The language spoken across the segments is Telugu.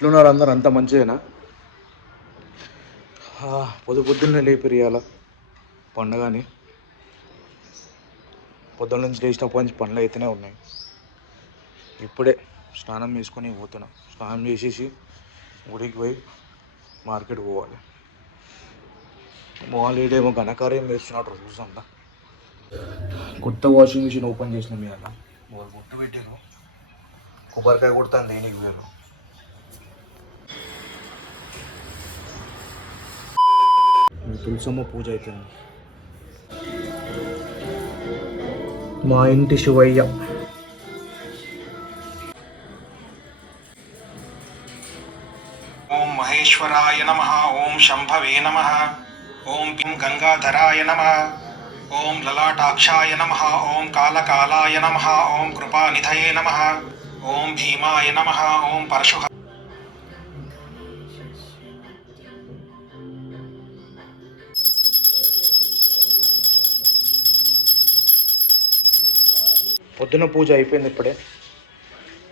ఎట్లున్నారు అందరు? అంత మంచిదేనా? పొద్దున్నే లేపిరియాల పండగని. పొద్దున్న నుంచి లేచినప్పటి నుంచి పనులు అయితేనే ఉన్నాయి. ఇప్పుడే స్నానం చేసుకొని పోతున్నా. స్నానం చేసేసి గుడికి పోయి మార్కెట్ పోవాలి. ఏడేమో ఘనకార్యం వేస్తున్నాడు రోజంతా. కొత్త వాషింగ్ మిషన్ ఓపెన్ చేసిన మీ అన్న వాళ్ళు గుట్టు పెట్టారు. కొబ్బరికాయ కొడతాను దేనికి వేరు. తులసమ్మ పూజ అవుతుంది. మా ఇంటి శివయ్య. ఓం మహేశ్వరాయ నమః. ఓం శంభవే నమః. ఓం పిం గంగాధరాయ నమః. ఓం లలాటాక్షాయ నమః. ఓం కాలకాలాయ నమః. ఓం కృపానిధయే నమః. ఓం భీమాయ నమః. ఓం పరశు. పొద్దున పూజ అయిపోయింది. ఇప్పుడే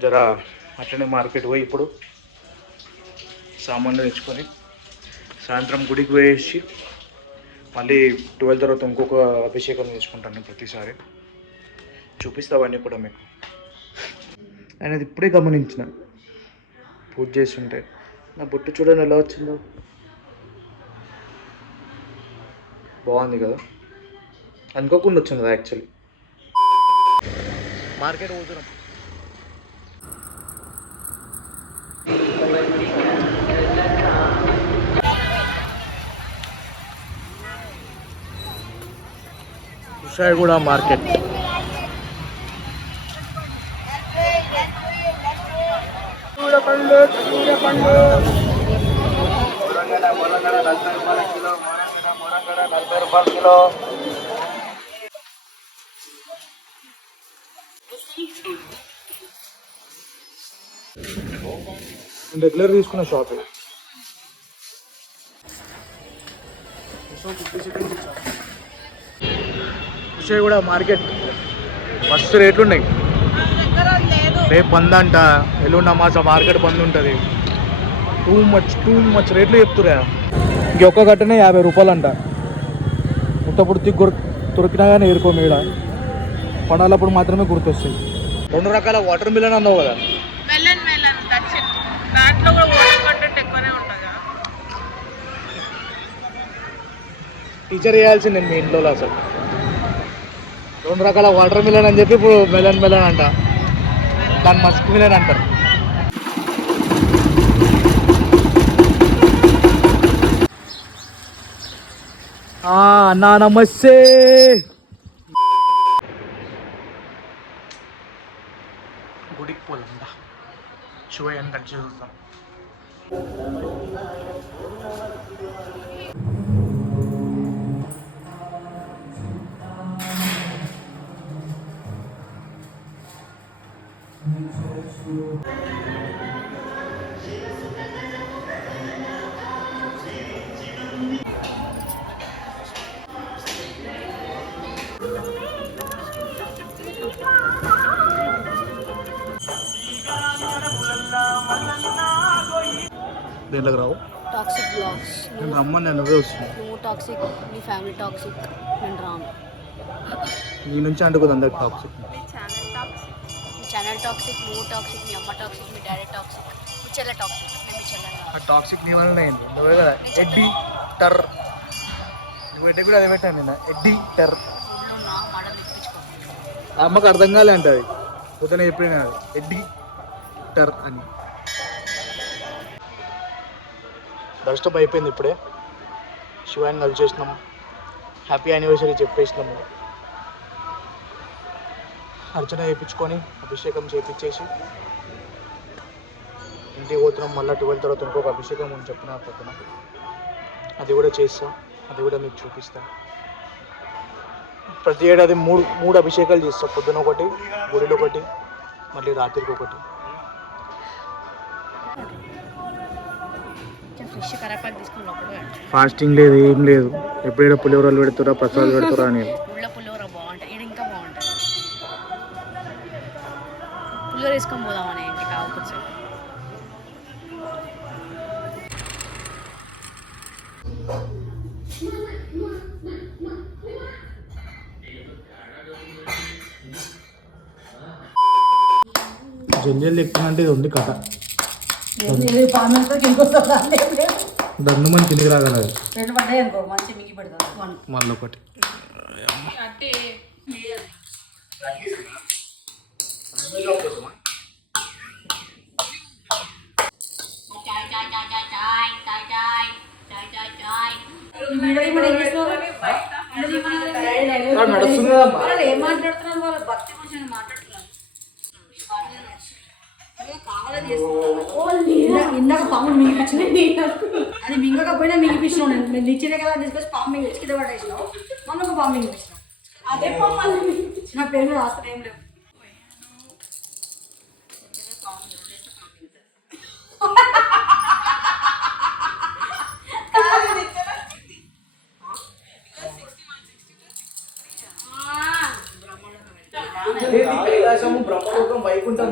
జర అట్లనే మార్కెట్ పోయి ఇప్పుడు సామాన్లు తెచ్చుకొని సాయంత్రం గుడికి పోయేసి మళ్ళీ 12 తర్వాత ఇంకొక అభిషేకం చేసుకుంటాను. ప్రతిసారి చూపిస్తావన్నీ కూడా మీకు. అనేది ఇప్పుడే గమనించిన పూజ చేస్తుంటే. నా బొట్టు చూడండి ఎలా వచ్చిందో, బాగుంది కదా. అనుకోకుండా వచ్చింది కదా యాక్చువల్లీ. మార్కెట్ పోతున్నాం. కుషాయిగూడ మార్కెట్. రెగ్యులర్ తీసుకున్న షాప్. కుషాయిగూడ మార్కెట్ మస్తు రేట్లు ఉన్నాయి. రేపు బంద్ అంట, ఎల్లుండి అమాస మార్కెట్ బంద్ ఉంటుంది. టూ మచ్ రేట్లు చెప్తురా. ఇంకొక గట్టనే 50 రూపాయలు అంట. ఉత్తప్పుడు దొరికినా కానీ ఏరుకో మీద పండాలప్పుడు మాత్రమే గుర్తొస్తాయి. 2 రకాల వాటర్ మిలన్ అన్నావు కదా. టీచర్ చేయాల్సింది నేను మీ ఇంట్లో అసలు. 2 రకాల వాటర్ మిలన్ అని చెప్పి ఇప్పుడు మెలన్ అంట. దాన్ని మస్క్ మిలన్ అంటారు. అన్నా నమస్తే. గుడికి పోలేందా చూయండి, కలిసి చూద్దాం. దేంట్లోకి రావు. Toxic blogs. నేను రమ్మని నేను నువ్వే వస్తున్నాను. నువ్వు టాక్సిక్, నీ ఫ్యామిలీ టాక్సిక్, నేను రాను. నీ నుంచి అంటుకోదు అందరికి టాక్సిక్. మీ ఛానల్ టాక్సిక్, నువ్వు టాక్సిక్, మీ అమ్మ టాక్సిక్, మీ డాడీ టాక్సిక్, మీ చెల్లె టాక్సిక్. నేను మీ చెల్లె. ఆ టాక్సిక్ నీ వల్ల అయింది. నువ్వే కదా ఎడ్డీ టర్. నువ్వు ఎడ్డీ కూడా అదే పెట్టాను నేను, ఎడ్డీ టర్. అమ్మకు అర్థం కాలే అంటే అది పొద్దున చెప్పిన ఎడ్డీ టర్ అని. దర్శనం అయిపోయింది. ఇప్పుడే శివాన్ని కలిసేసినాము. Happy anniversary చెప్పేసినాము. అర్చన చేయించుకొని అభిషేకం చేయించేసి ఇంటికి పోతున్నాం. మళ్ళీ 12 తర్వాత ఇంకొక అభిషేకం అని చెప్పిన పొద్దున. అది కూడా చేస్తాం, అది కూడా మీకు చూపిస్తాం. ప్రతి ఏడాది మూడు అభిషేకాలు చేస్తాం. పొద్దున ఒకటి, గుడిలో ఒకటి, మళ్ళీ రాత్రికి ఒకటి. ఫాస్టింగ్ లేదు, ఏం లేదు. ఎప్పుడైనా పులిహోరలు పెడుతురా, ప్రసాదాలు పెడుతురా అని. పులిహోర బాగుంటుంది, ఇది ఇంకా బాగుంటుంది. పులిహోర వేసుకొని పోదామని ఇంటికి. జంజల్ ఎక్కువ ఇది ఉంది కథ పామెంతో కిందకొస్తా దన్ను మంది కిందికి రాగలదు. రెండు పడ్డాయి అనుకో మంచి మిగి పెడతాను మళ్ళీ ఒకటి నడుస్తుంది ఏం మాట్లాడుతున్నారు వాళ్ళ భక్తి గురించి మాట్లాడుతున్నారు. ఇందాక పాము మిగిపించినది అది మింగకపోయినా మిగిపించినావు. నేను ఇచ్చిన కదా తీసుకొచ్చి పాము మింగి కింద పడేసినావు. మొన్న ఒక పాము మిగిపించినావు. అదే పాము నా పేరు మీద ఆస్తులు ఏం లేవు. బ్రహ్మలోకం వైకుంఠం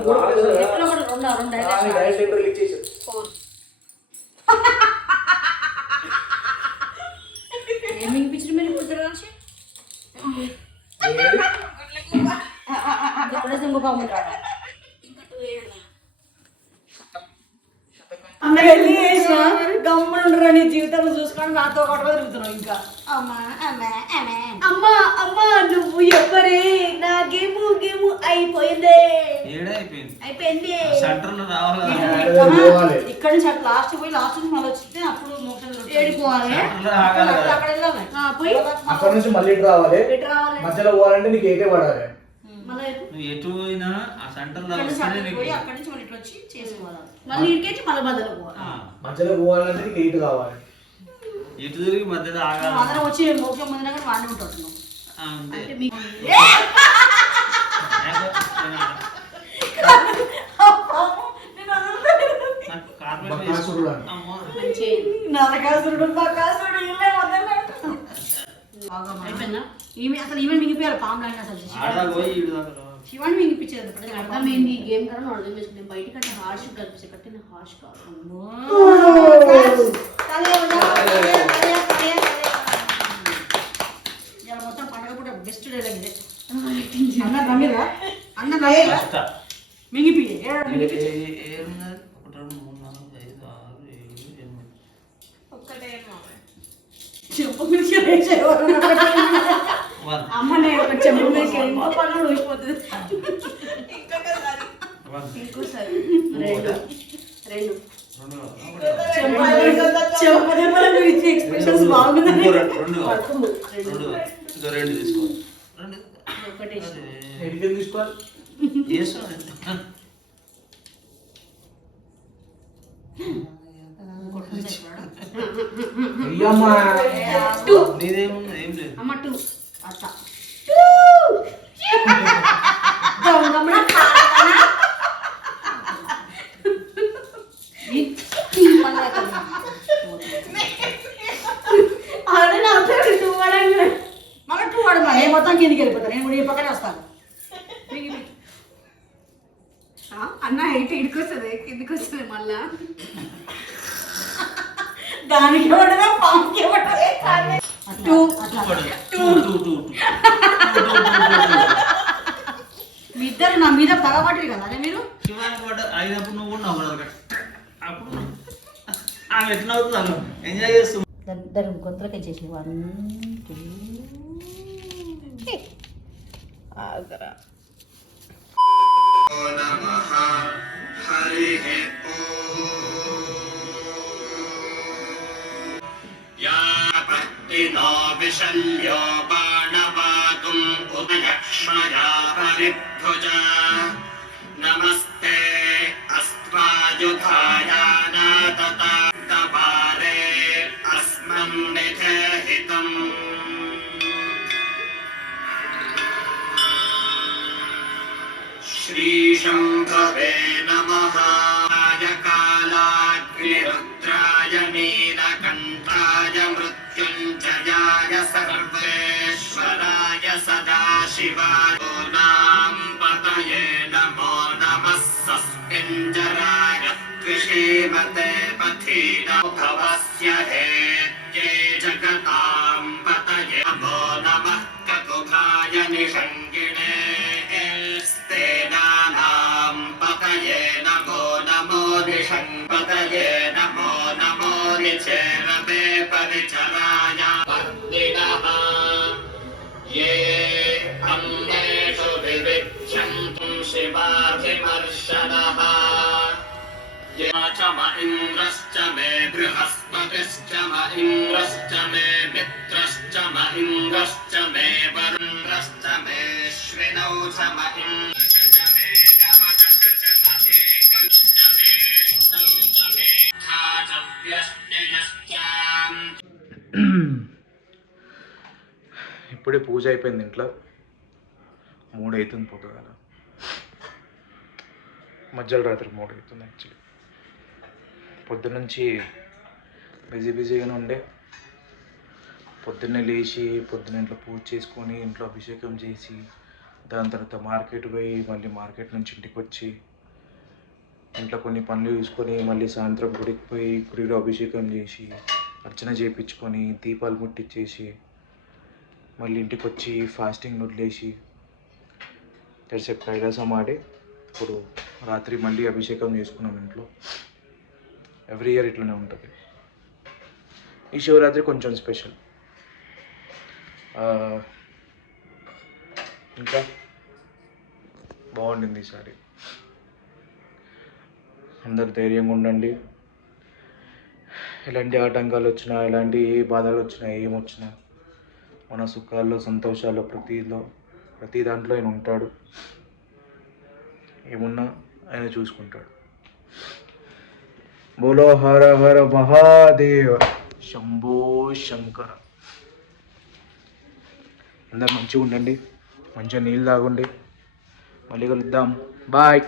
ఏం మిగిపించిన మీరు ఇప్పుడు కలిసి ఇంకో పాము రాడా గమ్ముండ్రా నీ జీవితంలో చూసుకొని నాతో ఒకటి తిరుగుతున్నావు. ఇంకా అమ్మా అమ్మా నువ్వు ఎవరే నా గేము అయిపోయింది. ఇక్కడ నుంచి అట్లా లాస్ట్ పోయి లాస్ట్ నుంచి మళ్ళీ వచ్చితే అప్పుడు ఏడిపోవాలి. అక్కడ నుంచి మళ్ళీ ఇటు రావాలి. మధ్యలో పోవాలంటే నీకు ఏటే పడాలి. ఎటు పోయినా ఆ సెంటర్ పోయి అక్కడ నుంచి మళ్ళీ ఇట్లా వచ్చి చేసుకోవాలి. మళ్ళీ ఇటుకేసి మళ్ళీ మధ్యలో పోవాలి. మధ్యలో పోవాలంటే నీకు ఎయిట్ కావాలి. ఎటు తిరిగి మధ్యలో ఆగాలి. మధ్యలో వచ్చి మోక్షం మందిన కానీ వాడి ఉంటున్నాం. ఈమె అసలు ఈమె మింగిపోయారు పాము లాంటి అసలు శివాన్ని మింగిపించేది. అర్థమైంది ఈ గేమ్ కన్నా అర్థం చేసుకుని బయటికి అంటే హార్ష్ కనిపిస్తే కట్టిన హార్ష్ కాదు. మొత్తం పండగ పూట బెస్ట్ డే ఇదే. అన్న నమ్మిరా అన్న నమ్మిరా మింగిపోయి చెప్పు అమ్మనే ఒక చెప్పు ఊసిపోతుంది. ఇంకోసారి రెండు ఎక్స్ప్రెషన్స్ బాగుంది. తీసుకోవాలి. అమ్మ టూ అత్త మళ్ళీ టూ వాడమ్మా. నేను మొత్తం కిందికి వెళ్ళిపోతాను. నేను కూడా ఈ పక్కనే వస్తాను. అన్న హైట్ ఇడికి వస్తుంది కిందికి వస్తుంది మళ్ళా దానికి పడదా పాముకి పడదా మీ ఇద్దరు నా మీద పగబట్టరు కదా అదే మీరు అయినప్పుడు నువ్వు కూడా నవ్వదు అప్పుడు ఆమె ఎట్లా అవుతుంది ఎంజాయ్ చేస్తూ ఇద్దరు గొంతులకే చేసి 1 2 నమః హరిః యాపత్తినో విశల్యో బాణపాతుం ఉదయక్ష్మయా పరిభుజ నమస్తే అస్త్వాయుధాయానాతతారే అస్మన్ నిధేహితం శ్రీశంభవే నమః కాలాగ్నిరుద్రాయ నీలకంఠాయ మృత్యుంజయాయ సర్వేశ్వరాయ సదాశివాయ నాం పతయే నమో నమః సస్పింజరాయ త్రిషీమతే పథీన భవస్య హేత్యే परिचेरते परिचराया वर्तिनः ये अम्बेषु विविक्षन्तुं शिवाभिमर्शनः ये च म इन्द्रश्च मे बृहस्पतिश्च म इन्द्रश्च मे मित्रश्च म इन्द्रश्च मे वरुणश्च मे श्विनौ च म इन्द्रश्च मे नवदश च म एकश्च मे तं च मे था च व्यष्टयश्चाम् ఇప్పుడే పూజ అయిపోయింది ఇంట్లో 3 అవుతుంది పొద్దుగాల మధ్యలో రాత్రి 3 అవుతుంది యాక్చువల్లీ పొద్దున్నుంచి బిజీగానే ఉండే పొద్దున్నే లేచి పొద్దున్న ఇంట్లో పూజ చేసుకొని ఇంట్లో అభిషేకం చేసి దాని తర్వాత మార్కెట్ పోయి మళ్ళీ మార్కెట్ నుంచి ఇంటికి వచ్చి ఇంట్లో కొన్ని పనులు చూసుకొని మళ్ళీ సాయంత్రం గుడికి పోయి గుడిలో అభిషేకం చేసి అర్చన చేయించుకొని దీపాలు ముట్టించేసి మళ్ళీ ఇంటికి వచ్చి ఫాస్టింగ్ వదిలేసి తెరసేపు కైలాసం ఆడి ఇప్పుడు రాత్రి మళ్ళీ అభిషేకం చేసుకున్నాం ఇంట్లో. ఎవ్రీ ఇయర్ ఇట్లనే ఉంటుంది. ఈ శివరాత్రి కొంచెం స్పెషల్. ఇంకా బాగుండింది ఈసారి. అందరు ధైర్యంగా ఉండండి. ఎలాంటి ఆటంకాలు వచ్చినా, ఎలాంటి ఏ బాధలు వచ్చినా, ఏమొచ్చినా మన సుఖాల్లో సంతోషాల్లో ప్రతి దాంట్లో ఆయన ఉంటాడు. ఏమున్నా ఆయన చూసుకుంటాడు. బోలో హర హర మహాదేవ శంభో శంకర. అందరు మంచిగా ఉండండి, మంచిగా నీళ్ళు తాగండి. మళ్ళీ కలుద్దాం. బాయ్.